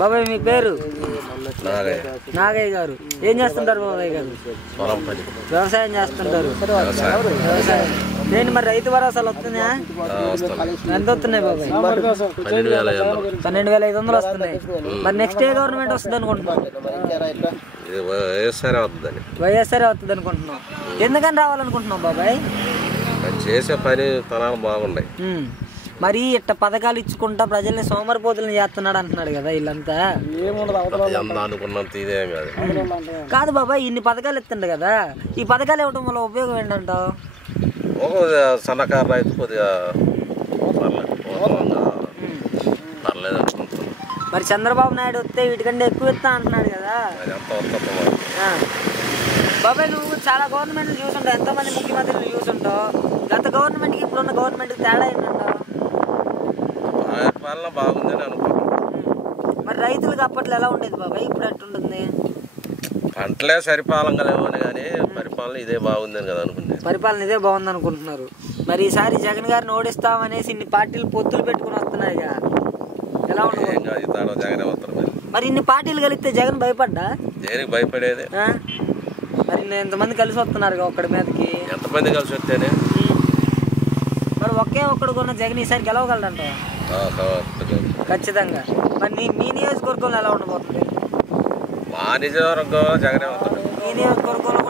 బాబాయ్ మీ పేరు? నాగయ్య గారు. ఏం చేస్తుంటారు బాబాయ్ గారు? వ్యవసాయం చేస్తుంటారు. వ్యవసాయం నేను మరి రైతు భరోసాలు వస్తున్నాయా? ఎంత వస్తున్నాయి బాబాయ్? 12,500 వస్తున్నాయి. మరి నెక్స్ట్ ఏ గవర్నమెంట్ వస్తుంది అనుకుంటున్నాం? వైఎస్ఆర్ వస్తుంది అనుకుంటున్నాం. ఎందుకని రావాలనుకుంటున్నాం బాబాయ్? చేసే పని తనాలు బాగున్నాయి. మరి ఇట్ట పథకాలు ఇచ్చుకుంటా ప్రజల్ని సోమరిపోతులను చేస్తున్నాడు అంటున్నాడు కదా వీళ్ళంతా. కాదు బాబాయ్, ఇన్ని పథకాలు ఇస్తుండే కదా, ఈ పథకాలు ఇవ్వడం వల్ల ఉపయోగం ఏంటంటావు? సన్నకారు రైతు కొద్దిగా పర్లేదు అనుకుంటున్నాను. మరి చంద్రబాబు నాయుడు వస్తే వీటికంటే ఎక్కువ ఇస్తా అంటున్నాడు కదా బాబాయ్. నువ్వు చాలా గవర్నమెంట్లు చూసుంటావు, ఎంతోమంది ముఖ్యమంత్రులు చూసుంటావు. గత గవర్నమెంట్కి ఇప్పుడున్న గవర్నమెంట్కి తేడా ఏంటంటావు? పాలన బాగుందని అనుకుంటున్నాను. మరి రైతులకు అప్పట్లో ఎలా ఉండేది బాబాయ్, ఇప్పుడు ఎట్టుంటుంది? పంటలే సరిపాలనగా లేవని కానీ పరిపాలన ఇదే బాగుందని కదా అనుకుంటున్నాను. పరిపాలన ఇదే బాగుంది అనుకుంటున్నారు. మరి ఈసారి జగన్ గారిని ఓడిస్తామనేసి ఇన్ని పార్టీలు పొత్తులు పెట్టుకుని వస్తున్నాయి, ఎలా ఉంటుంది? జగన్ అవుతారు. మరి ఇన్ని పార్టీలు కలిస్తే జగన్ భయపడ్డా? దేనికి భయపడేది? మరి ఎంతమంది కలిసి వస్తున్నారు ఒక్కడి మీదకి? ఎంతమంది కలిసి వస్తేనే మరి ఒకే ఒక్కడు కొన్న జగన్ ఈసారి గెలవగలడంట ఖచ్చితంగా. మరి మీ నియోజకవర్గంలో ఎలా ఉండబోతుంది? మా నియోజకవర్గం జగనే అవుతాడు. మీ నియోజకవర్గంలో